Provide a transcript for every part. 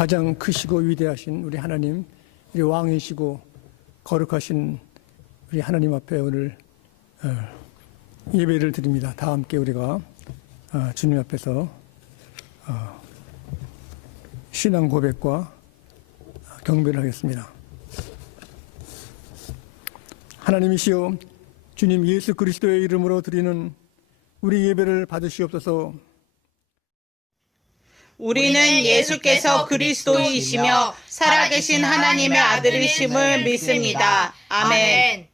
가장 크시고 위대하신 우리 하나님, 우리 왕이시고 거룩하신 우리 하나님 앞에 오늘 예배를 드립니다. 다 함께 우리가 주님 앞에서 신앙 고백과 경배를 하겠습니다. 하나님이시여, 주님 예수 그리스도의 이름으로 드리는 우리 예배를 받으시옵소서. 우리는 예수께서 그리스도이시며 살아계신 하나님의 아들이심을 믿습니다. 아멘.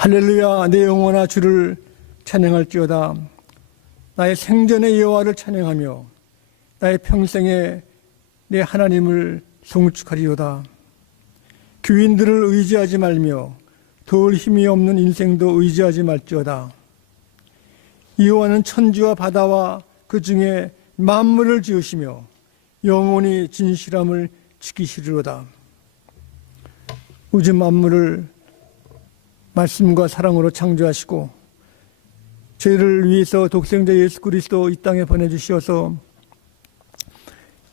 할렐루야, 내 영혼아 주를 찬양할지어다. 나의 생전의 여호와를 찬양하며 나의 평생에 내 하나님을 송축하리로다. 귀인들을 의지하지 말며 도울 힘이 없는 인생도 의지하지 말지어다. 여호와는 천지와 바다와 그 중에 만물을 지으시며 영원히 진실함을 지키시리로다. 우주 만물을 말씀과 사랑으로 창조하시고 죄를 위해서 독생자 예수 그리스도 이 땅에 보내주시어서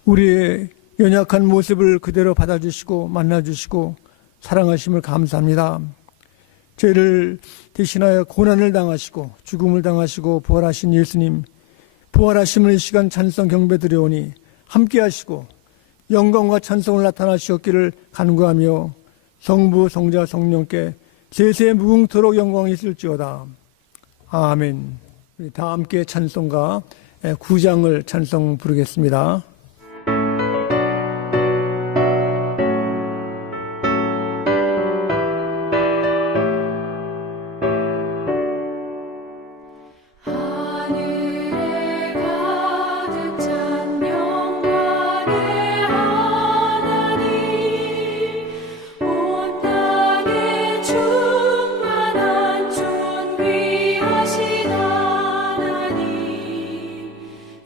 우리의 연약한 모습을 그대로 받아주시고 만나주시고 사랑하심을 감사합니다. 죄를 대신하여 고난을 당하시고 죽음을 당하시고 부활하신 예수님, 부활하심을 이 시간 찬송 경배 드려오니 함께 하시고 영광과 찬송을 나타나시었기를 간구하며 성부 성자 성령께 세세 무궁토록 영광이 있을지어다. 아멘. 우리 다 함께 찬송가 9장을 찬송 부르겠습니다.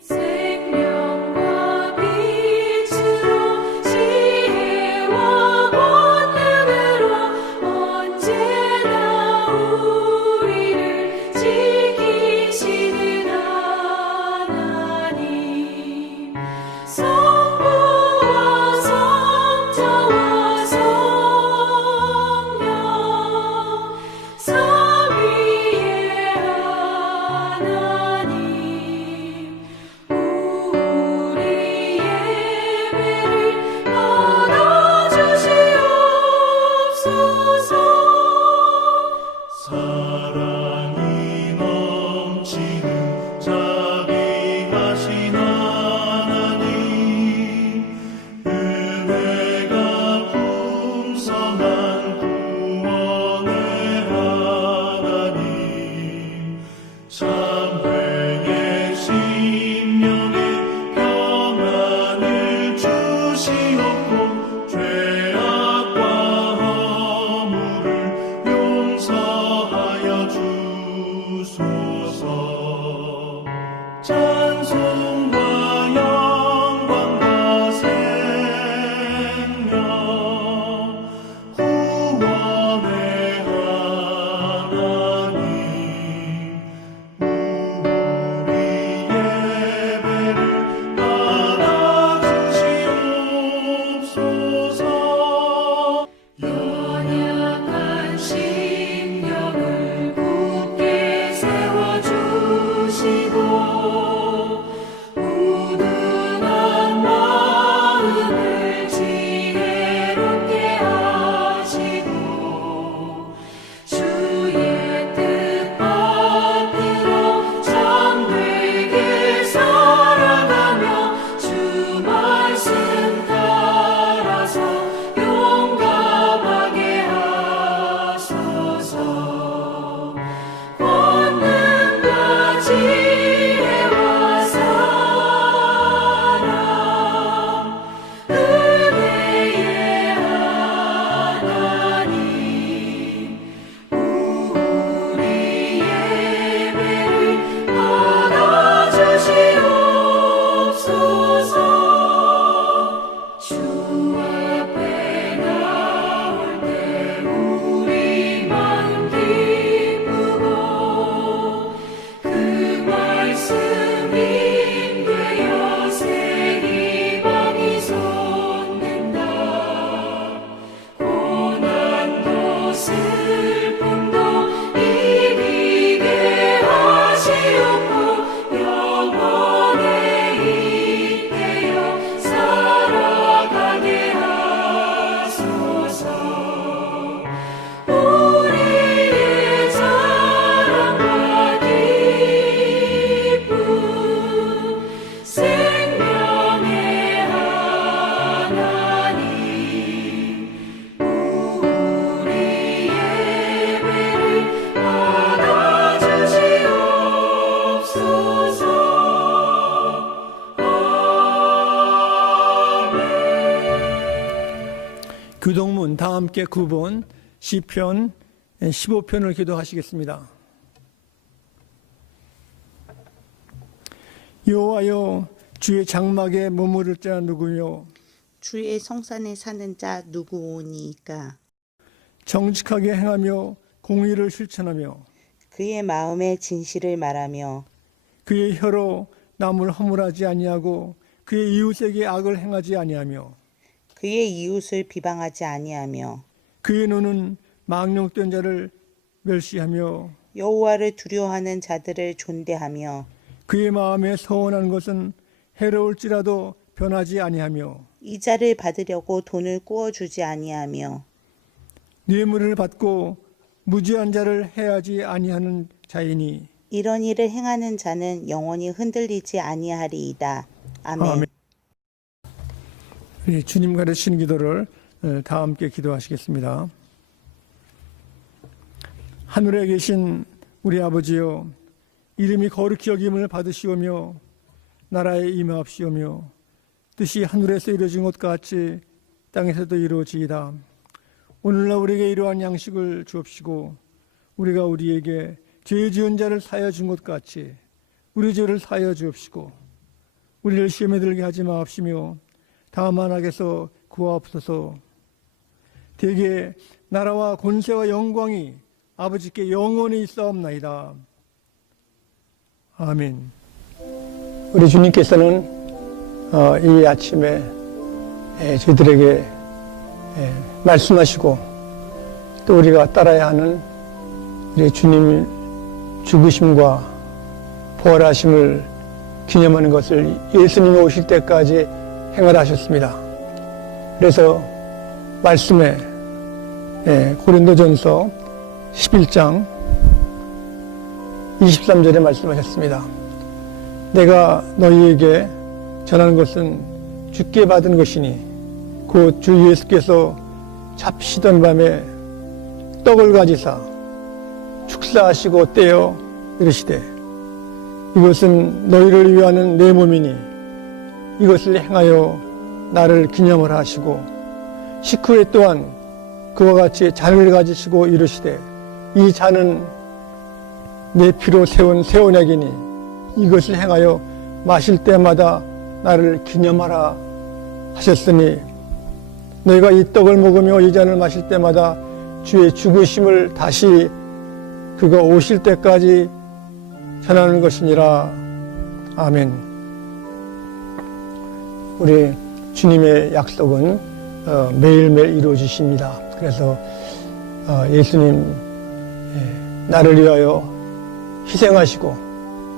생명과 함께 9번 시편 15편을 기도하시겠습니다. 여호와여, 주의 장막에 머무를 자 누구요? 주의 성산에 사는 자 누구오니이까? 정직하게 행하며 공의를 실천하며 그의 마음에 진실을 말하며 그의 혀로 남을 허물하지 아니하고 그의 이웃에게 악을 행하지 아니하며 그의 이웃을 비방하지 아니하며 그의 눈은 망령된 자를 멸시하며 여호와를 두려워하는 자들을 존대하며 그의 마음에 서원한 것은 해로울지라도 변하지 아니하며 이자를 받으려고 돈을 꾸어주지 아니하며 뇌물을 받고 무지한 자를 해하지 아니하는 자이니 이런 일을 행하는 자는 영원히 흔들리지 아니하리이다. 아멘. 아멘. 우리 주님 가르치는 기도를 다 함께 기도하시겠습니다. 하늘에 계신 우리 아버지여, 이름이 거룩히 여김을 받으시오며 나라에 임하옵시오며 뜻이 하늘에서 이루어진 것 같이 땅에서도 이루어지이다. 오늘날 우리에게 이러한 양식을 주옵시고 우리가 우리에게 죄 지은 자를 사하여 준 것 같이 우리 죄를 사하여 주옵시고 우리를 시험에 들게 하지 마옵시며 다만 악에서 구하옵소서. 대개 나라와 권세와 영광이 아버지께 영원히 있사옵나이다. 아멘. 우리 주님께서는 이 아침에 저희들에게 말씀하시고 또 우리가 따라야 하는 우리 주님 죽으심과 부활하심을 기념하는 것을 예수님이 오실 때까지 행하셨습니다. 그래서 말씀에 고린도전서 11장 23절에 말씀하셨습니다. 내가 너희에게 전하는 것은 주께 받은 것이니 곧 주 예수께서 잡시던 밤에 떡을 가지사 축사하시고 떼어 이르시되 이것은 너희를 위하는 내 몸이니 이것을 행하여 나를 기념을 하시고 식후에 또한 그와 같이 잔을 가지시고 이르시되 이 잔은 내 피로 세운 새 언약이니 이것을 행하여 마실 때마다 나를 기념하라 하셨으니 너희가 이 떡을 먹으며 이 잔을 마실 때마다 주의 죽으심을 다시 그가 오실 때까지 전하는 것이니라. 아멘. 우리 주님의 약속은 매일매일 이루어지십니다. 그래서 예수님 나를 위하여 희생하시고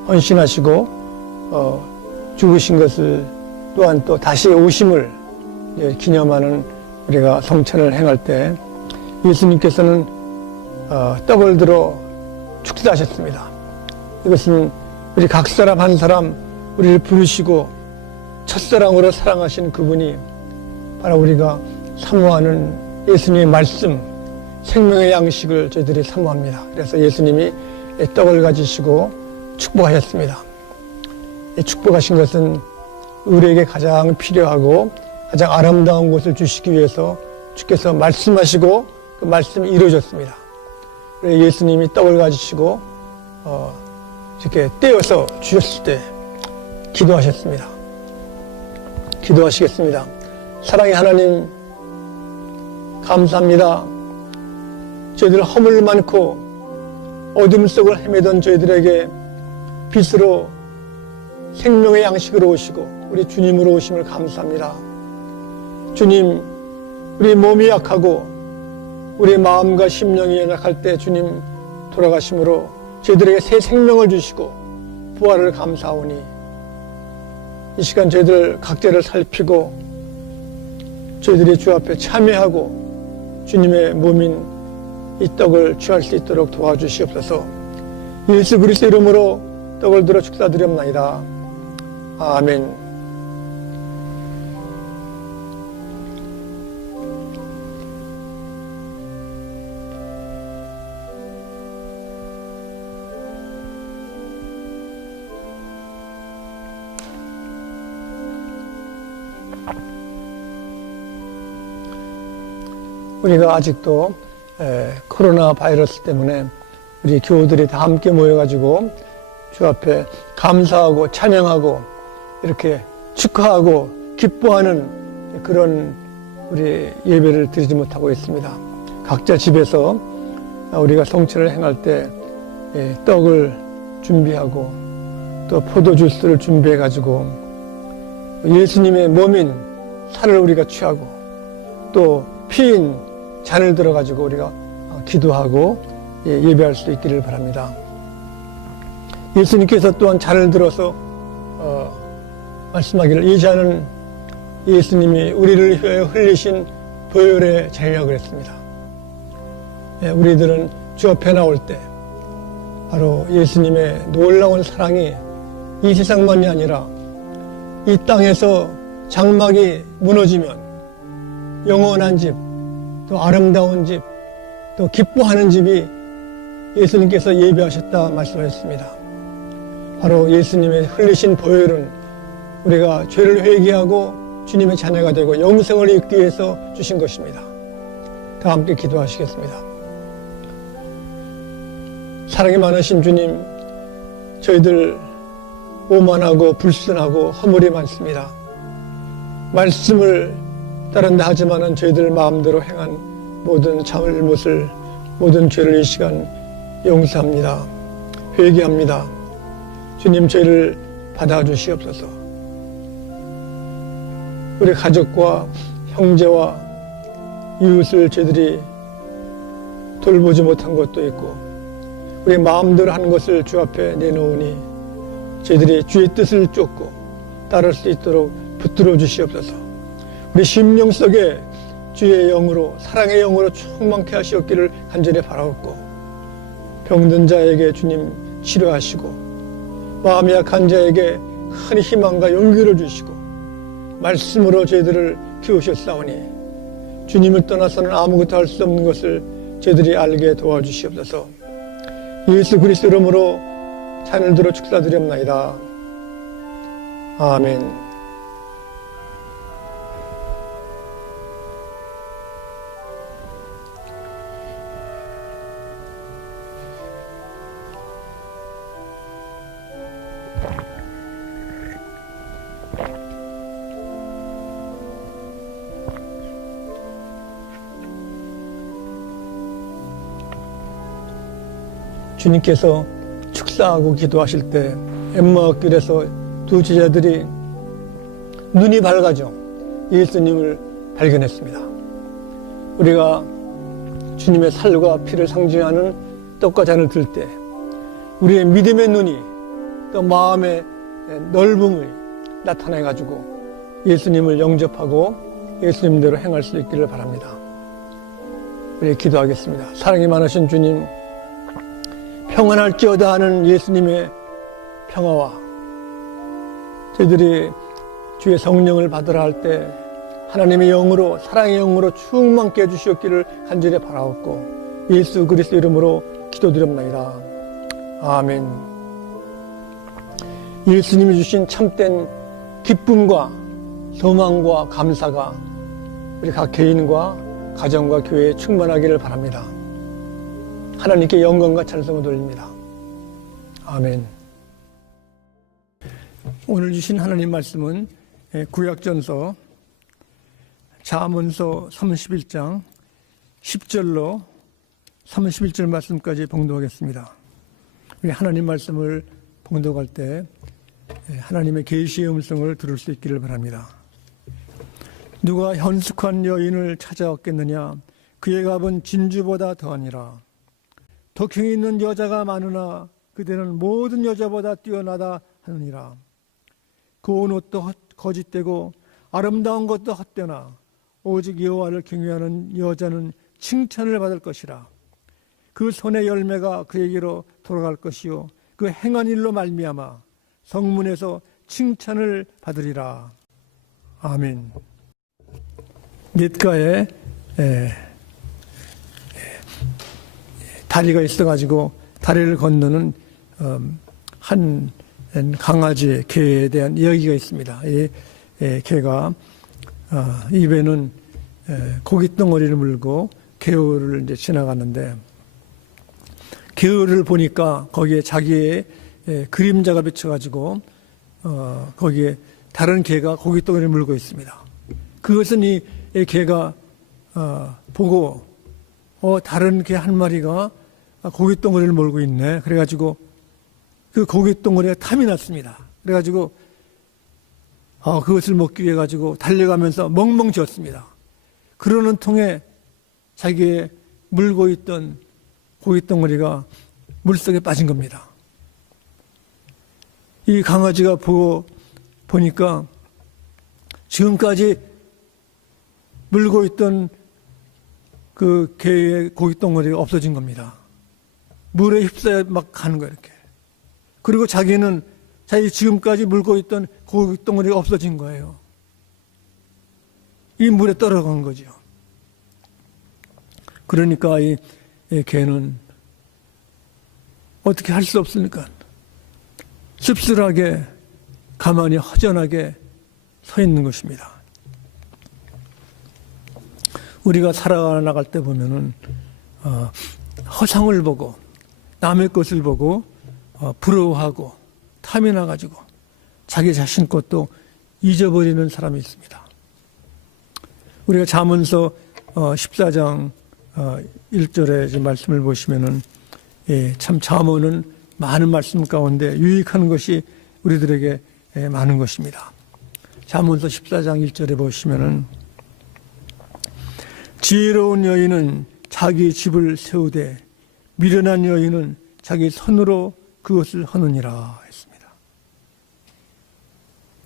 헌신하시고 죽으신 것을 또한 또 다시 오심을 기념하는 우리가 성찬을 행할 때 예수님께서는 떡을 들어 축사하셨습니다. 이것은 우리 각 사람 한 사람 우리를 부르시고 첫사랑으로 사랑하신 그분이 바로 우리가 사모하는 예수님의 말씀, 생명의 양식을 저희들이 사모합니다. 그래서 예수님이 떡을 가지시고 축복하셨습니다. 축복하신 것은 우리에게 가장 필요하고 가장 아름다운 것을 주시기 위해서 주께서 말씀하시고 그 말씀이 이루어졌습니다. 예수님이 떡을 가지시고 이렇게 떼어서 주셨을 때 기도하셨습니다. 기도하시겠습니다. 사랑의 하나님, 감사합니다. 저희들 허물 많고 어둠 속을 헤매던 저희들에게 빛으로 생명의 양식으로 오시고 우리 주님으로 오심을 감사합니다. 주님, 우리 몸이 약하고 우리 마음과 심령이 연약할 때 주님 돌아가심으로 저희들에게 새 생명을 주시고 부활을 감사하오니 이 시간 저희들 각자를 살피고 저희들이 주 앞에 참여하고 주님의 몸인 이 떡을 취할 수 있도록 도와주시옵소서. 예수 그리스도 이름으로 떡을 들어 축사드렸나이다. 아멘. 우리가 아직도 코로나 바이러스 때문에 우리 교우들이 다 함께 모여가지고 주 앞에 감사하고 찬양하고 이렇게 축하하고 기뻐하는 그런 우리 예배를 드리지 못하고 있습니다. 각자 집에서 우리가 성찬을 행할 때 떡을 준비하고 또 포도주스를 준비해가지고 예수님의 몸인 살을 우리가 취하고 또 피인 잔을 들어가지고 우리가 기도하고 예배할 수 있기를 바랍니다. 예수님께서 또한 잔을 들어서 말씀하기를 이 잔은 예수님이 우리를 위하여 흘리신 보혈의 잔이라고 그랬습니다. 우리들은 주 앞에 나올 때 바로 예수님의 놀라운 사랑이 이 세상만이 아니라 이 땅에서 장막이 무너지면 영원한 집, 또 아름다운 집, 또 기뻐하는 집이 예수님께서 예비하셨다 말씀하셨습니다. 바로 예수님의 흘리신 보혈은 우리가 죄를 회개하고 주님의 자녀가 되고 영생을 얻기 위해서 주신 것입니다. 다 함께 기도하시겠습니다. 사랑이 많으신 주님, 저희들 오만하고 불순하고 허물이 많습니다. 말씀을 따른다 하지만은 저희들 마음대로 행한 모든 잘못을, 모든 죄를 이 시간 용서합니다. 회개합니다. 주님, 저희를 받아주시옵소서. 우리 가족과 형제와 이웃을 저희들이 돌보지 못한 것도 있고 우리 마음대로 하는 것을 주 앞에 내놓으니 저희들이 주의 뜻을 쫓고 따를 수 있도록 붙들어 주시옵소서. 우리 심령 속에 주의 영으로, 사랑의 영으로 충만케 하시옵기를 간절히 바라옵고 병든 자에게 주님 치료하시고 마음이 약한 자에게 큰 희망과 용기를 주시고 말씀으로 저희들을 키우셨사오니 주님을 떠나서는 아무것도 할 수 없는 것을 저희들이 알게 도와주시옵소서. 예수 그리스도 이름으로 잔을 들어 축사드렸나이다. 아멘. 주님께서 축사하고 기도하실 때 엠마오길에서 두 제자들이 눈이 밝아져 예수님을 발견했습니다. 우리가 주님의 살과 피를 상징하는 떡과 잔을 들 때 우리의 믿음의 눈이 또 마음의 넓음이 나타내가지고 예수님을 영접하고 예수님대로 행할 수 있기를 바랍니다. 우리 기도하겠습니다. 사랑이 많으신 주님, 평안할지어다 하는 예수님의 평화와 저희들이 주의 성령을 받으라 할 때 하나님의 영으로, 사랑의 영으로 충만케 해주시옵기를 간절히 바라옵고 예수 그리스도 이름으로 기도드립나이다. 아멘. 예수님이 주신 참된 기쁨과 소망과 감사가 우리 각 개인과 가정과 교회에 충만하기를 바랍니다. 하나님께 영광과 찬송을 돌립니다. 아멘. 오늘 주신 하나님 말씀은 구약전서 잠언서 31장 10절로 31절 말씀까지 봉독하겠습니다. 우리 하나님 말씀을 봉독할 때 하나님의 계시의 음성을 들을 수 있기를 바랍니다. 누가 현숙한 여인을 찾아왔겠느냐? 그의 값은 진주보다 더하니라. 덕행이 있는 여자가 많으나 그대는 모든 여자보다 뛰어나다 하느니라. 고운 옷도 거짓되고 아름다운 것도 헛되나 오직 여호와를 경외하는 여자는 칭찬을 받을 것이라. 그 손의 열매가 그에게로 돌아갈 것이요 그 행한 일로 말미암아 성문에서 칭찬을 받으리라. 아멘. 냇가에 다리가 있어가지고 다리를 건너는 한 강아지, 개에 대한 이야기가 있습니다. 이 개가 입에는 고깃덩어리를 물고 개울을 이제 지나갔는데, 개울을 보니까 거기에 자기의 그림자가 비쳐가지고 거기에 다른 개가 고깃덩어리를 물고 있습니다. 그것은 이 개가 보고 다른 개 한 마리가 고깃덩어리를 몰고 있네. 그래가지고 그 고깃덩어리가 탐이 났습니다. 그래가지고 그것을 먹기 위해 가지고 달려가면서 멍멍 쥐었습니다. 그러는 통에 자기의 물고 있던 고깃덩어리가 물속에 빠진 겁니다. 이 강아지가 보니까 지금까지 물고 있던 그 개의 고깃덩어리가 없어진 겁니다. 물에 휩싸여 막 가는 거예요, 이렇게. 그리고 자기는 자기 지금까지 물고 있던 고깃덩어리가 없어진 거예요. 이 물에 떨어간 거죠. 그러니까 이 개는 어떻게 할 수 없으니까 씁쓸하게 가만히 허전하게 서 있는 것입니다. 우리가 살아나갈 때 보면은 허상을 보고 남의 것을 보고 부러워하고 탐이 나가지고 자기 자신 것도 잊어버리는 사람이 있습니다. 우리가 잠언서 14장 1절의 말씀을 보시면은 참 잠언은 많은 말씀 가운데 유익한 것이 우리들에게 많은 것입니다. 잠언서 14장 1절에 보시면은 지혜로운 여인은 자기 집을 세우되 미련한 여인은 자기 손으로 그것을 하느니라 했습니다.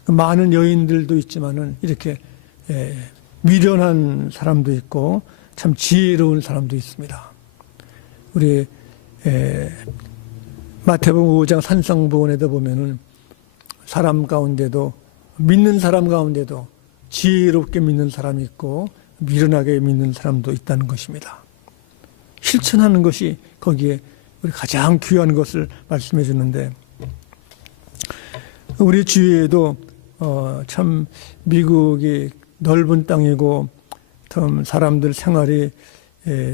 많은 여인들도 있지만은 이렇게 미련한 사람도 있고 참 지혜로운 사람도 있습니다. 우리 마태복음 5장 산상보원에도 보면은 사람 가운데도 믿는 사람 가운데도 지혜롭게 믿는 사람이 있고 미련하게 믿는 사람도 있다는 것입니다. 실천하는 것이 거기에 우리 가장 귀한 것을 말씀해 주는데, 우리 주위에도 참 미국이 넓은 땅이고 참 사람들 생활이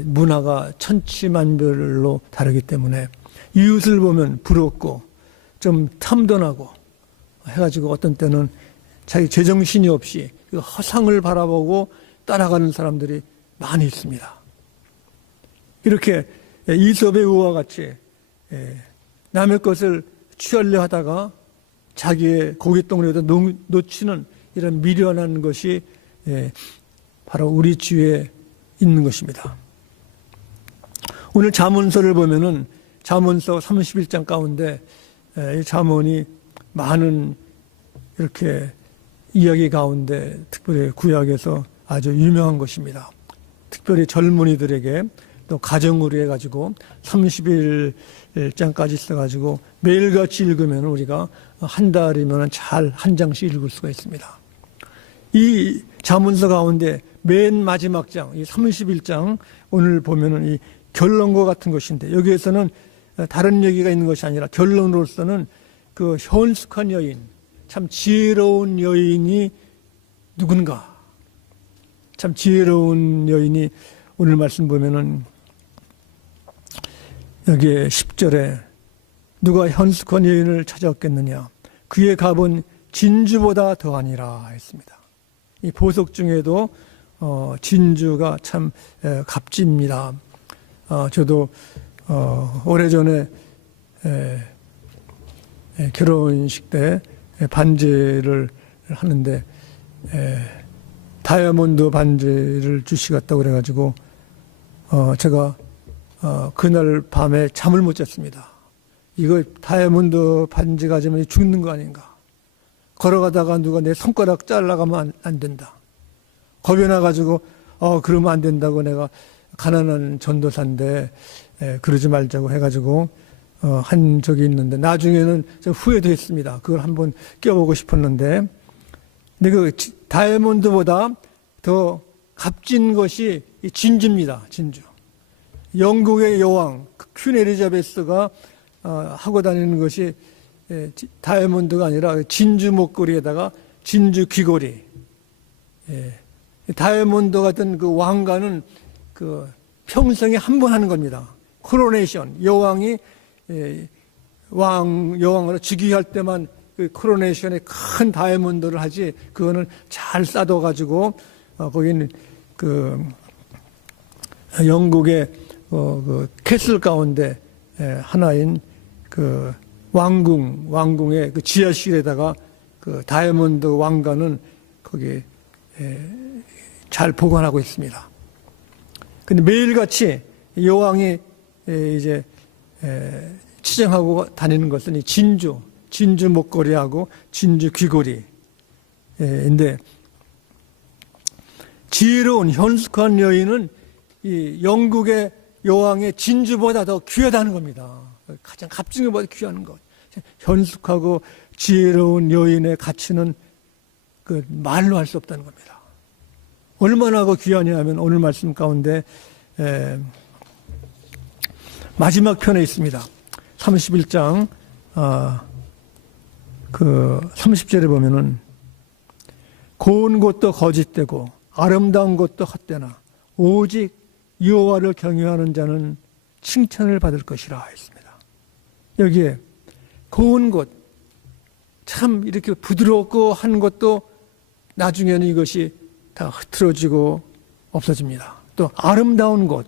문화가 천지만별로 다르기 때문에 이웃을 보면 부럽고 좀 탐도 나고 해가지고 어떤 때는 자기 제정신이 없이 그 허상을 바라보고 따라가는 사람들이 많이 있습니다. 이렇게 이솝의 우와 같이 남의 것을 취하려 하다가 자기의 고깃덩어리에다 놓치는 이런 미련한 것이 바로 우리 주위에 있는 것입니다. 오늘 잠언서를 보면은 잠언서 31장 가운데 이 잠언이 많은 이렇게 이야기 가운데 특별히 구약에서 아주 유명한 것입니다. 특별히 젊은이들에게 또 가정으로 해가지고 31장까지 써가지고 매일같이 읽으면 우리가 한 달이면 잘 한 장씩 읽을 수가 있습니다. 이 잠언서 가운데 맨 마지막 장, 이 31장 오늘 보면은 이 결론과 같은 것인데, 여기에서는 다른 얘기가 있는 것이 아니라 결론으로서는 그 현숙한 여인, 참 지혜로운 여인이 누군가, 참 지혜로운 여인이 오늘 말씀 보면은 여기에 10절에 누가 현숙한 여인을 찾아왔겠느냐, 그의 값은 진주보다 더하니라 했습니다. 이 보석 중에도 진주가 참 값집니다. 저도 오래전에 결혼식 때 반지를 하는데 다이아몬드 반지를 주시겠다고 그래가지고 제가 그날 밤에 잠을 못 잤습니다. 이거 다이아몬드 반지 가지면 죽는 거 아닌가. 걸어가다가 누가 내 손가락 잘라가면 안 된다. 겁이 나가지고 그러면 안 된다고 내가 가난한 전도사인데 그러지 말자고 해가지고 한 적이 있는데, 나중에는 좀 후회도 했습니다. 그걸 한번 껴보고 싶었는데, 근데 그 다이아몬드보다 더 값진 것이 이 진주입니다. 진주. 영국의 여왕 퀸 엘리자베스가 하고 다니는 것이 다이아몬드가 아니라 진주 목걸이에다가 진주 귀걸이. 다이아몬드 같은 그 왕관은 그 평생에 한 번 하는 겁니다. 코로네이션, 여왕이 여왕으로 즉위할 때만 그 코로네이션에 큰 다이아몬드를 하지, 그거는 잘 싸둬가지고, 거기는 그 영국의 그 캐슬 가운데 하나인 그 왕궁의 그 지하실에다가 그 다이아몬드 왕관은 거기 잘 보관하고 있습니다. 근데 매일같이 여왕이 이제 치장하고 다니는 것은 이 진주 목걸이하고 진주 귀걸이인데, 지혜로운 현숙한 여인은 이 영국의 여왕의 진주보다 더 귀하다는 겁니다. 가장 값진 것보다 귀한 것. 현숙하고 지혜로운 여인의 가치는 그 말로 할 수 없다는 겁니다. 얼마나 그 귀하냐 하면 오늘 말씀 가운데 마지막 편에 있습니다. 31장 그 30절에 보면은 고운 것도 거짓되고 아름다운 것도 헛되나 오직 여호와를 경외하는 자는 칭찬을 받을 것이라 했습니다. 여기에 고운 것, 참 이렇게 부드럽고 한 것도 나중에는 이것이 다 흐트러지고 없어집니다. 또 아름다운 것,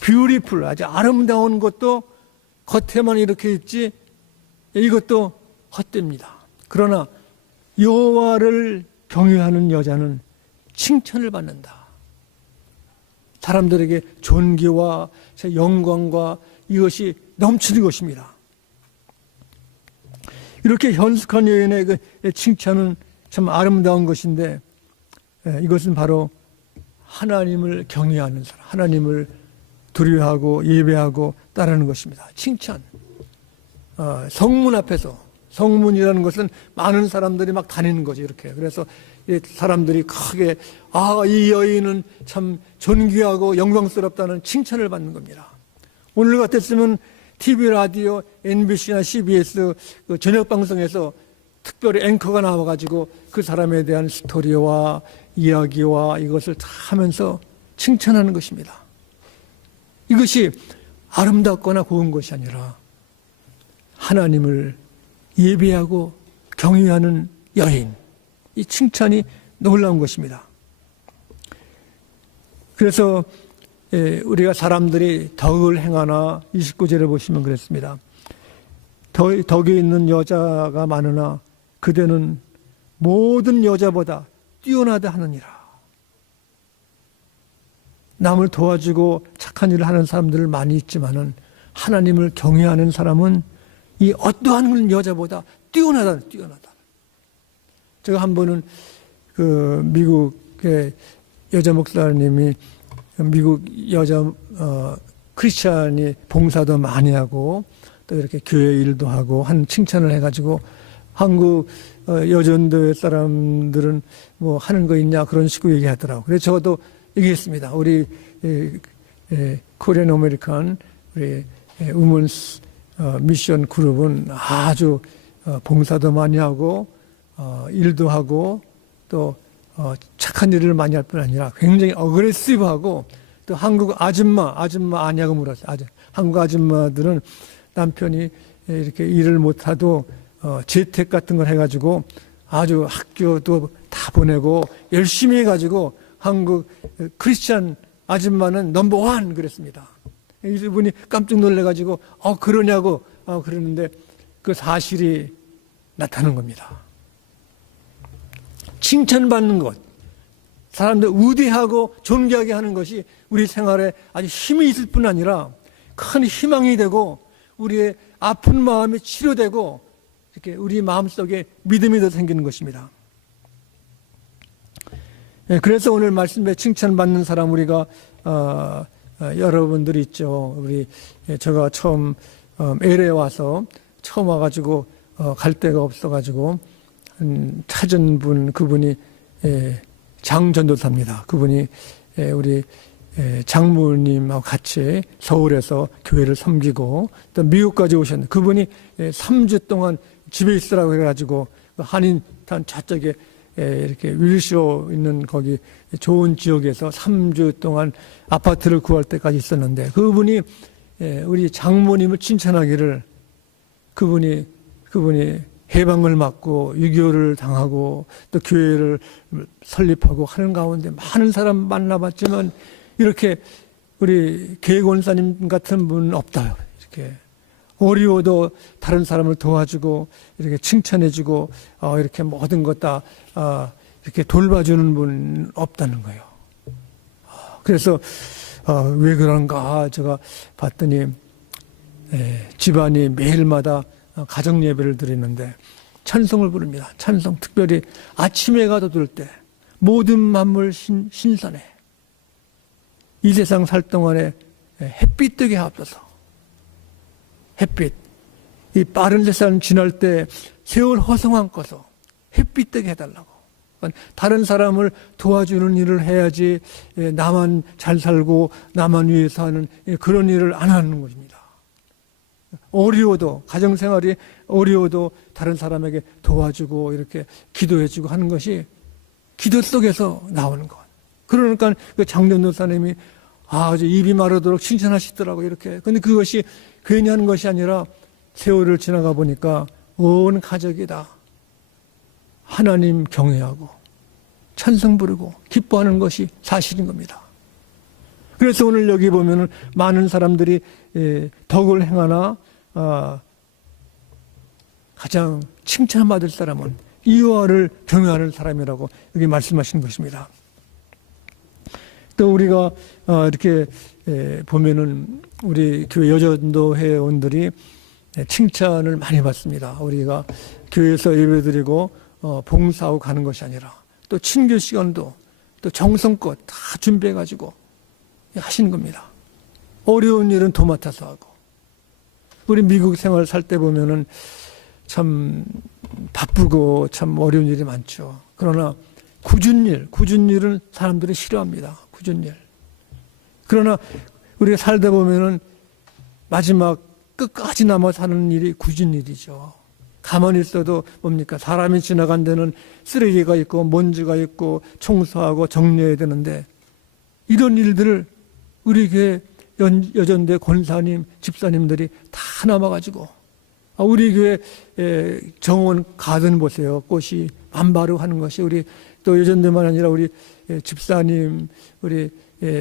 뷰티풀, 아주 아름다운 것도 겉에만 이렇게 있지 이것도 헛됩니다. 그러나 여호와를 경외하는 여자는 칭찬을 받는다. 사람들에게 존귀와 영광과 이것이 넘치는 것입니다. 이렇게 현숙한 여인의 그 칭찬은 참 아름다운 것인데, 이것은 바로 하나님을 경외하는 사람, 하나님을 두려워하고 예배하고 따르는 것입니다. 칭찬. 성문 앞에서, 성문이라는 것은 많은 사람들이 막 다니는 거죠, 이렇게. 그래서 사람들이 크게, 이 여인은 참 존귀하고 영광스럽다는 칭찬을 받는 겁니다. 오늘 같았으면 TV, 라디오, MBC나 CBS 그 저녁 방송에서 특별히 앵커가 나와가지고 그 사람에 대한 스토리와 이야기와 이것을 다 하면서 칭찬하는 것입니다. 이것이 아름답거나 고운 것이 아니라 하나님을 예배하고 경외하는 여인, 이 칭찬이 놀라운 것입니다. 그래서 우리가 사람들이 덕을 행하나 29절에 보시면 그랬습니다. 덕에 있는 여자가 많으나 그대는 모든 여자보다 뛰어나다 하느니라. 남을 도와주고 착한 일을 하는 사람들 많이 있지만은 하나님을 경외하는 사람은 이 어떠한 여자보다 뛰어나다. 제가 한 번은 그 미국의 여자 목사님이 미국 여자 크리스찬이 봉사도 많이 하고 또 이렇게 교회 일도 하고 한 칭찬을 해가지고 한국 여전도회 사람들은 뭐 하는 거 있냐 그런 식으로 얘기하더라고요. 그래서 저도 얘기했습니다. 우리 코리안 아메리칸 우리 우먼스 미션 그룹은 아주 봉사도 많이 하고 일도 하고 또 착한 일을 많이 할 뿐 아니라 굉장히 어그레시브하고 또 한국 아줌마 아냐고 물었어요. 한국 아줌마들은 남편이 이렇게 일을 못하도 재택 같은 걸 해가지고 아주 학교도 다 보내고 열심히 해가지고 한국 크리스찬 아줌마는 넘버원 그랬습니다. 이분이 깜짝 놀래가지고 그러냐고 그러는데 그 사실이 나타나는 겁니다. 칭찬받는 것, 사람들 우대하고 존귀하게 하는 것이 우리 생활에 아주 힘이 있을 뿐 아니라 큰 희망이 되고 우리의 아픈 마음이 치료되고 이렇게 우리 마음속에 믿음이 더 생기는 것입니다. 그래서 오늘 말씀에 칭찬받는 사람 우리가 여러분들이 있죠. 우리 제가 처음 LA 와서 처음 와가지고 갈 데가 없어가지고 찾은 분 그분이 장전도사입니다. 그분이 우리 장모님하고 같이 서울에서 교회를 섬기고 또 미국까지 오셨는데 그분이 3주 동안 집에 있으라고 해가지고 한인탄 저쪽에 이렇게 윌쇼 있는 거기 좋은 지역에서 3주 동안 아파트를 구할 때까지 있었는데 그분이 우리 장모님을 칭찬하기를 그분이 해방을 맞고 6.25를 당하고 또 교회를 설립하고 하는 가운데 많은 사람 만나봤지만 이렇게 우리 계권사님 같은 분은 없다. 이렇게 어려워도 다른 사람을 도와주고 이렇게 칭찬해주고 이렇게 모든 것 다 이렇게 돌봐주는 분 없다는 거예요. 그래서 왜 그런가 제가 봤더니 집안이 매일마다 가정 예배를 드리는데 찬송을 부릅니다. 찬송 특별히 아침 해가 돋을 때 모든 만물 신선해. 이 세상 살 동안에 햇빛 뜨게 하옵소서. 햇빛. 이 빠른 세상 지날 때 세월 허송한 거서 햇빛 뜨게 해달라고. 다른 사람을 도와주는 일을 해야지 나만 잘 살고 나만 위해서 하는 그런 일을 안 하는 것입니다. 어려워도 가정생활이 어려워도 다른 사람에게 도와주고 이렇게 기도해주고 하는 것이 기도 속에서 나오는 것. 그러니까 그 장전도사님이 아주 입이 마르도록 칭찬하시더라고 이렇게. 근데 그것이 괜히 하는 것이 아니라 세월을 지나가 보니까 온 가족이 다 하나님 경외하고 찬송 부르고 기뻐하는 것이 사실인 겁니다. 그래서 오늘 여기 보면은 많은 사람들이 덕을 행하나 가장 칭찬받을 사람은 이와를 경외하는 사람이라고 여기 말씀하신 것입니다. 또 우리가 이렇게 보면은 우리 교회 여전도 회원들이 칭찬을 많이 받습니다. 우리가 교회에서 예배드리고 봉사하고 가는 것이 아니라 또 친교 시간도 또 정성껏 다 준비해가지고 하시는 겁니다. 어려운 일은 도맡아서 하고 우리 미국 생활 살 때 보면은 참 바쁘고 참 어려운 일이 많죠. 그러나 굳은 일은 사람들이 싫어합니다. 굳은 일. 그러나 우리가 살다 보면은 마지막 끝까지 남아 사는 일이 굳은 일이죠. 가만히 있어도 뭡니까? 사람이 지나간 데는 쓰레기가 있고 먼지가 있고 청소하고 정리해야 되는데 이런 일들을 우리 교회 여전대 권사님, 집사님들이 다 남아가지고 우리 교회 정원 가든 보세요. 꽃이 만바르 하는 것이 우리 또 여전대만 아니라 우리 집사님, 우리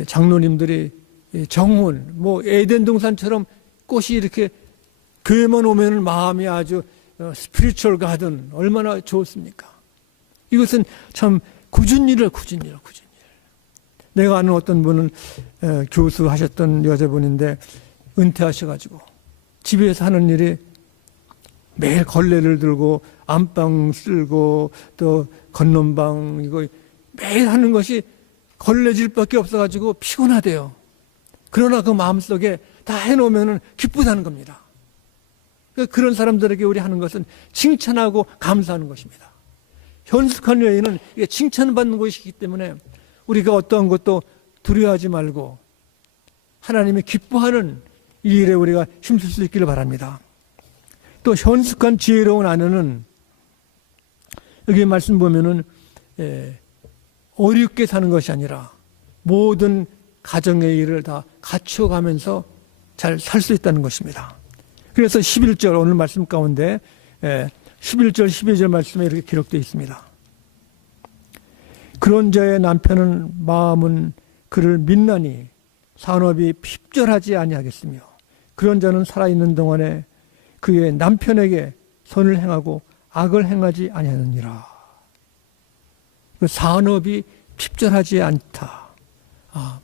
장로님들이 정원, 뭐 에덴 동산처럼 꽃이 이렇게 교회만 오면 마음이 아주 스피리추얼 가든 얼마나 좋습니까? 이것은 참 굳은 일을. 내가 아는 어떤 분은 교수 하셨던 여자분인데 은퇴하셔가지고 집에서 하는 일이 매일 걸레를 들고 안방 쓸고 또 건넌방 이거 매일 하는 것이 걸레질밖에 없어가지고 피곤하대요. 그러나 그 마음속에 다 해놓으면 기쁘다는 겁니다. 그런 사람들에게 우리 하는 것은 칭찬하고 감사하는 것입니다. 현숙한 여인은 칭찬받는 것이기 때문에 우리가 어떠한 것도 두려워하지 말고 하나님이 기뻐하는 이 일에 우리가 힘쓸 수 있기를 바랍니다. 또 현숙한 지혜로운 아내는 여기 말씀 보면은 어렵게 사는 것이 아니라 모든 가정의 일을 다 갖춰가면서 잘 살 수 있다는 것입니다. 그래서 11절 오늘 말씀 가운데 11절 12절 말씀에 이렇게 기록되어 있습니다. 그런 자의 남편은 마음은 그를 믿나니 산업이 핍절하지 아니하겠으며 그런 자는 살아있는 동안에 그의 남편에게 선을 행하고 악을 행하지 아니하느니라. 그 산업이 핍절하지 않다.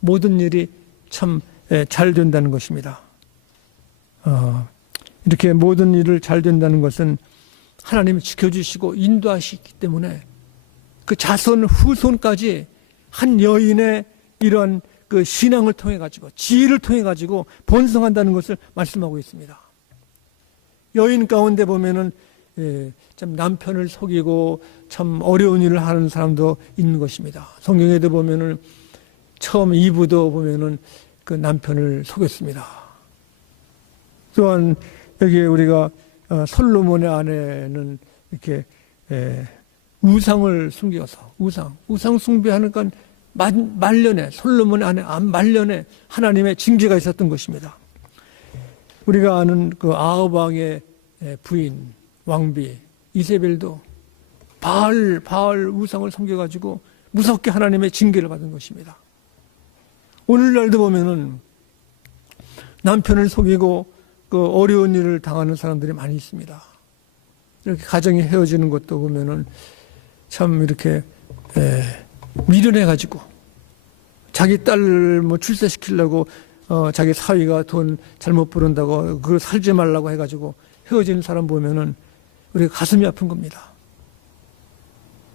모든 일이 참 잘 된다는 것입니다. 이렇게 모든 일을 잘 된다는 것은 하나님이 지켜주시고 인도하시기 때문에 그 자손 후손까지 한 여인의 이러한 그 신앙을 통해 가지고 지혜를 통해 가지고 번성한다는 것을 말씀하고 있습니다. 여인 가운데 보면은 참 남편을 속이고 참 어려운 일을 하는 사람도 있는 것입니다. 성경에도 보면은 처음 이브도 보면은 그 남편을 속였습니다. 또한 여기에 우리가 솔로몬의 아내는 이렇게 우상을 숨겨서 우상 숭배하니까 말년에 솔로몬의 아내 말년에 하나님의 징계가 있었던 것입니다. 우리가 아는 그 아합 왕의 부인 왕비 이세벨도 바알 우상을 섬겨가지고 무섭게 하나님의 징계를 받은 것입니다. 오늘날도 보면은 남편을 속이고 그 어려운 일을 당하는 사람들이 많이 있습니다. 이렇게 가정이 헤어지는 것도 보면은 참 이렇게 미련해가지고 자기 딸을 뭐 출세시키려고 자기 사위가 돈 잘못 부른다고 그걸 살지 말라고 해가지고 헤어지는 사람 보면은 우리가 가슴이 아픈 겁니다.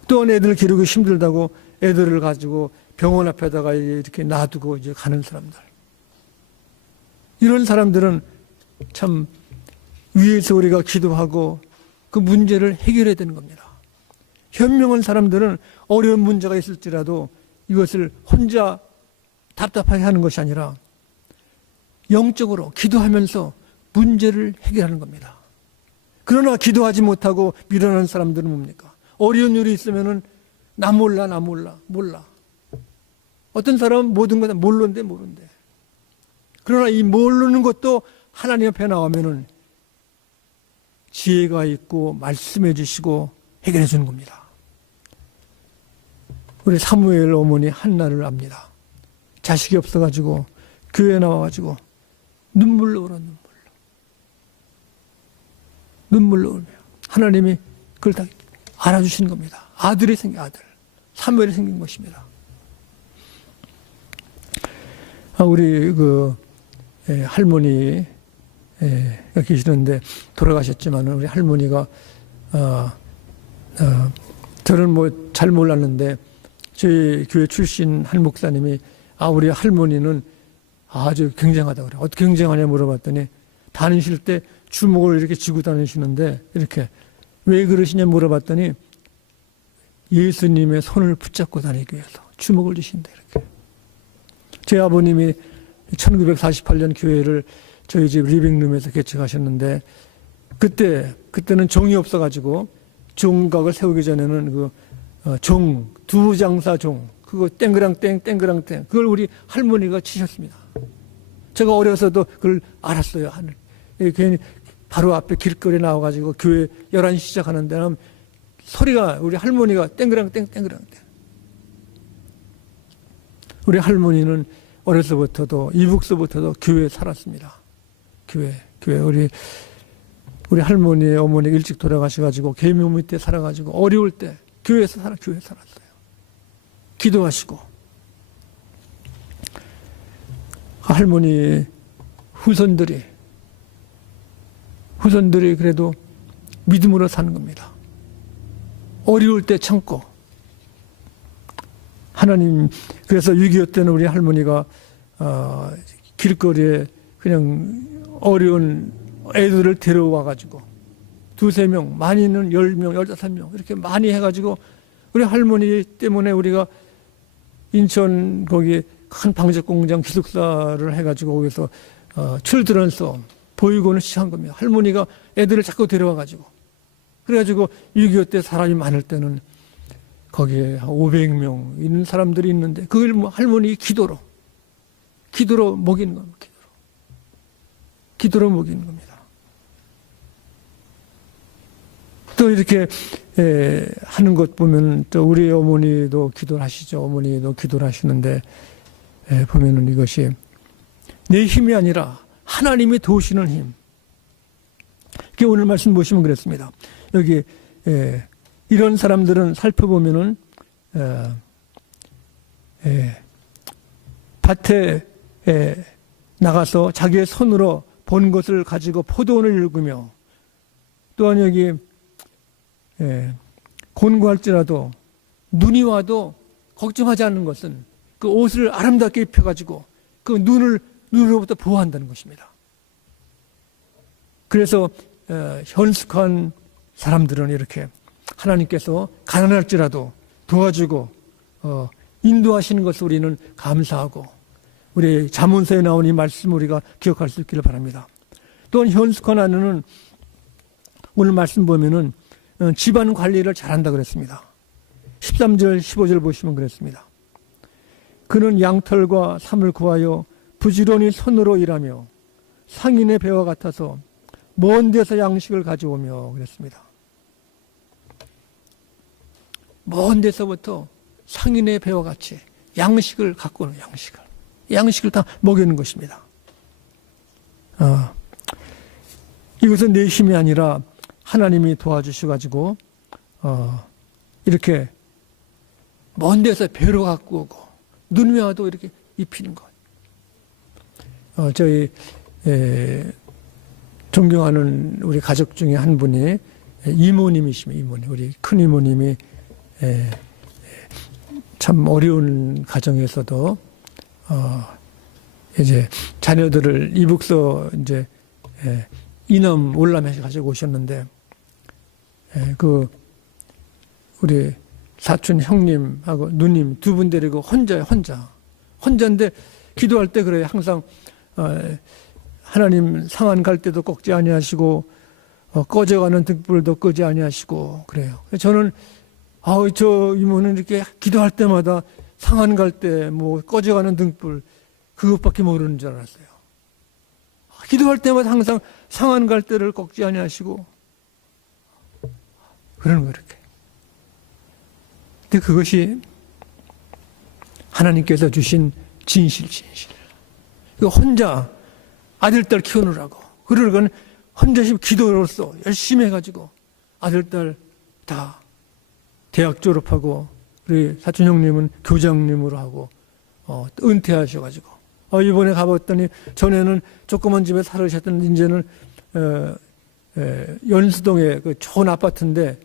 또한 애들 기르기 힘들다고 애들을 가지고 병원 앞에다가 이렇게 놔두고 이제 가는 사람들. 이런 사람들은 참 위에서 우리가 기도하고 그 문제를 해결해야 되는 겁니다. 현명한 사람들은 어려운 문제가 있을지라도 이것을 혼자 답답하게 하는 것이 아니라 영적으로 기도하면서 문제를 해결하는 겁니다. 그러나 기도하지 못하고 밀어내는 사람들은 뭡니까? 어려운 일이 있으면은 나 몰라. 어떤 사람은 모든 거 다 모른대. 그러나 이 모르는 것도 하나님 앞에 나오면은 지혜가 있고 말씀해 주시고 해결해 주는 겁니다. 우리 사무엘 어머니 한나를 압니다. 자식이 없어가지고 교회에 나와가지고 눈물로 울어. 눈물로 울며 하나님이 그걸 다 알아주시는 겁니다. 아들이 생긴 아들 사무엘이 생긴 것입니다. 우리 그 할머니 계시는데 돌아가셨지만 우리 할머니가 저는 뭐 잘 몰랐는데 저희 교회 출신 한 목사님이 우리 할머니는 아주 굉장하다고 그래요. 어떻게 굉장하냐 물어봤더니 다니실 때 주먹을 이렇게 쥐고 다니시는데 이렇게 왜 그러시냐 물어봤더니 예수님의 손을 붙잡고 다니기 위해서 주먹을 쥐신다 이렇게. 제 아버님이 1948년 교회를 저희 집 리빙룸에서 개척하셨는데 그때는 종이 없어가지고 종각을 세우기 전에는 그 두 장사 종 그거 땡그랑땡 그걸 우리 할머니가 치셨습니다. 제가 어려서도 그걸 알았어요. 괜히 바로 앞에 길거리에 나와가지고 교회 11시 시작하는 데는 소리가 우리 할머니가 땡그랑땡 우리 할머니는 어려서부터도 이북서부터도 교회에 살았습니다. 교회 우리 할머니 어머니 일찍 돌아가셔가지고 계명 밑에 살아가지고 어려울 때 교회에 살았어요. 기도하시고 할머니 후손들이 그래도 믿음으로 사는 겁니다. 어려울 때 참고 하나님. 그래서 6.25 때는 우리 할머니가 길거리에 그냥 어려운 애들을 데려와가지고 2-3명, 많이는 10명, 15명 이렇게 많이 해가지고 우리 할머니 때문에 우리가 인천 거기 큰 방적 공장 기숙사를 해가지고 거기서 칠드런스 보육원을 시작한 겁니다. 할머니가 애들을 자꾸 데려와가지고 그래가지고 6.25 때 사람이 많을 때는 거기에 500명 있는 사람들이 있는데 그걸 뭐 할머니 기도로 먹이는 겁니다. 기도로 먹이는 겁니다. 또 이렇게 하는 것 보면 또 우리 어머니도 기도를 하시죠. 어머니도 기도를 하시는데 보면은 이것이 내 힘이 아니라 하나님이 도우시는 힘. 오늘 말씀 보시면 그랬습니다. 여기 이런 사람들은 살펴보면은 밭에 나가서 자기의 손으로 본 것을 가지고 포도원을 일구며 또한 여기 곤고할지라도 눈이 와도 걱정하지 않는 것은 그 옷을 아름답게 입혀가지고 그 눈으로부터 보호한다는 것입니다. 그래서 현숙한 사람들은 이렇게 하나님께서 가난할지라도 도와주고 인도하시는 것을 우리는 감사하고 우리 잠언서에 나온 이 말씀 우리가 기억할 수 있기를 바랍니다. 또한 현숙한 아내는 오늘 말씀 보면은 집안 관리를 잘한다 그랬습니다. 13절 15절 보시면 그랬습니다. 그는 양털과 삼을 구하여 부지런히 손으로 일하며 상인의 배와 같아서 먼 데서 양식을 가져오며 그랬습니다. 먼 데서부터 상인의 배와 같이 양식을 갖고 오는 양식을 다 먹이는 것입니다. 이것은 내 힘이 아니라 하나님이 도와주셔가지고 이렇게 먼 데서 배로 갖고 오고 눈 와도 이렇게 입히는 것. 저희 존경하는 우리 가족 중에 한 분이 이모님이십니다. 이모님, 우리 큰 이모님이 참 어려운 가정에서도 이제 자녀들을 이북서 이제 이남 월남에서 가지고 오셨는데 우리 사촌 형님하고 누님 두 분 데리고 혼자인데 기도할 때 그래요. 항상 하나님 상한 갈 때도 꺾지 아니하시고 꺼져가는 등불도 끄지 아니하시고 그래요. 저는 저 이모는 이렇게 기도할 때마다 상한 갈 때 뭐 꺼져가는 등불 그것밖에 모르는 줄 알았어요. 기도할 때마다 항상 상한 갈 때를 꺾지 아니하시고 그러는 거 이렇게. 근데 그것이 하나님께서 주신 진실. 이거 혼자 아들, 딸 키우느라고. 그러건 혼자서 기도로서 열심히 해가지고 아들, 딸 다 대학 졸업하고 우리 사촌 형님은 교장님으로 하고 은퇴하셔가지고 이번에 가봤더니 전에는 조그만 집에 살으셨던 이제는 연수동에 그 좋은 아파트인데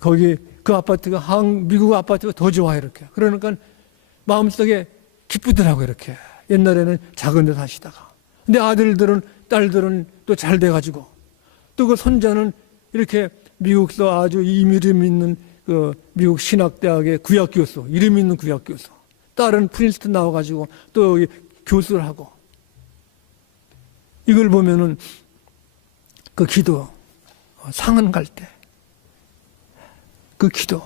거기 그 아파트가 미국 아파트가 더 좋아 이렇게. 그러니까 마음속에 기쁘더라고 이렇게. 옛날에는 작은 데 사시다가. 근데 아들들은 딸들은 또 잘 돼가지고 또 그 손자는 이렇게 미국서 아주 이름 있는 그 미국 신학대학의 구약교수, 이름 있는 구약교수. 딸은 프린스턴 나와가지고 또 교수를 하고. 이걸 보면은 그 기도, 상한 갈 때, 그 기도.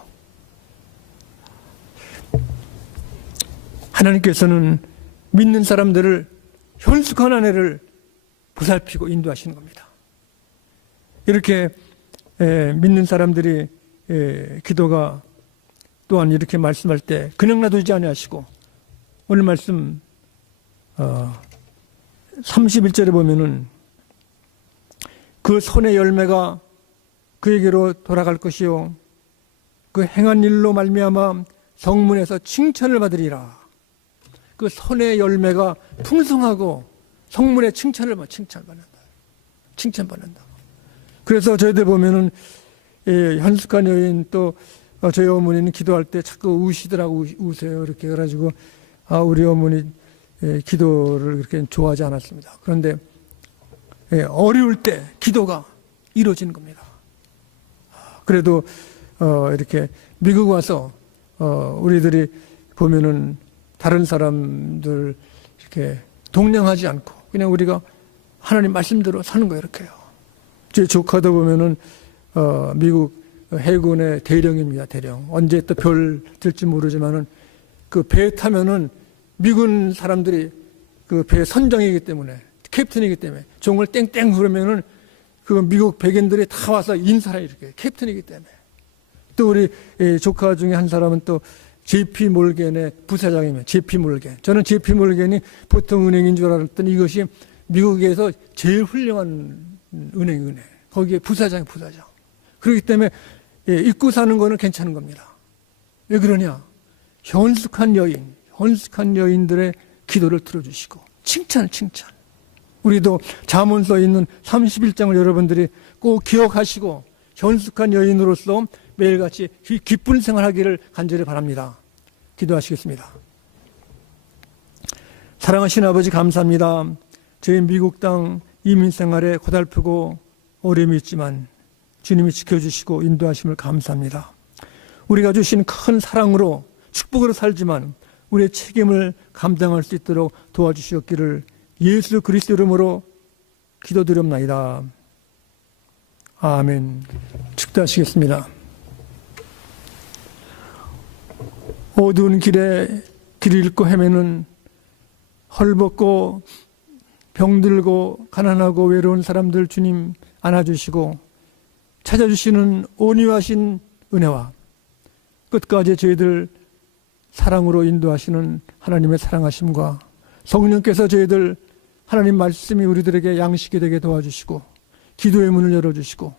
하나님께서는 믿는 사람들을 현숙한 아내를 보살피고 인도하시는 겁니다. 이렇게 믿는 사람들이 기도가 또한 이렇게 말씀할 때 그냥 놔두지 아니하시고 오늘 말씀 31절에 보면은 그 손의 열매가 그에게로 돌아갈 것이요 그 행한 일로 말미암아 성문에서 칭찬을 받으리라. 그 손의 열매가 풍성하고 성문에 칭찬받는다. 그래서 저희들 보면은 현숙한 여인 또 저희 어머니는 기도할 때 자꾸 우시더라고 우세요. 이렇게 해가지고 우리 어머니 기도를 그렇게 좋아하지 않았습니다. 그런데 어려울 때 기도가 이루어지는 겁니다. 그래도 이렇게 미국 와서 우리들이 보면은 다른 사람들 이렇게 동냥하지 않고 그냥 우리가 하나님 말씀대로 사는 거예요. 이렇게요. 제 조카도 보면은 미국 해군의 대령입니다. 대령. 언제 또 별 들지 모르지만은 그 배 타면은 미군 사람들이 그 배 선장이기 때문에 캡틴이기 때문에 종을 땡땡 부르면은 그 미국 백인들이 다 와서 인사해 이렇게 캡틴이기 때문에. 또 우리 조카 중에 한 사람은 또 JP 몰겐의 부사장이면 JP 몰겐. 저는 JP 몰겐이 보통 은행인 줄 알았더니 이것이 미국에서 제일 훌륭한 은행. 거기에 부사장. 그렇기 때문에 잊고 사는 거는 괜찮은 겁니다. 왜 그러냐? 현숙한 여인들의 기도를 들어주시고 칭찬. 우리도 잠언서에 있는 31장을 여러분들이 꼭 기억하시고 현숙한 여인으로서 매일같이 기쁜 생활하기를 간절히 바랍니다. 기도하시겠습니다. 사랑하신 아버지 감사합니다. 저희 미국 땅 이민 생활에 고달프고 어려움이 있지만 주님이 지켜주시고 인도하심을 감사합니다. 우리가 주신 큰 사랑으로 축복으로 살지만 우리의 책임을 감당할 수 있도록 도와주시옵기를 예수 그리스도 이름으로 기도드립나이다. 아멘. 축도하시겠습니다. 어두운 길에 길 잃고 헤매는 헐벗고 병들고 가난하고 외로운 사람들 주님 안아주시고 찾아주시는 온유하신 은혜와 끝까지 저희들 사랑으로 인도하시는 하나님의 사랑하심과 성령께서 저희들 하나님 말씀이 우리들에게 양식이 되게 도와주시고 기도의 문을 열어주시고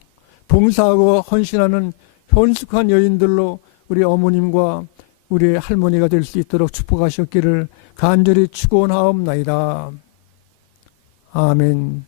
봉사하고 헌신하는 현숙한 여인들로 우리 어머님과 우리 할머니가 될 수 있도록 축복하셨기를 간절히 축원하옵나이다. 아멘.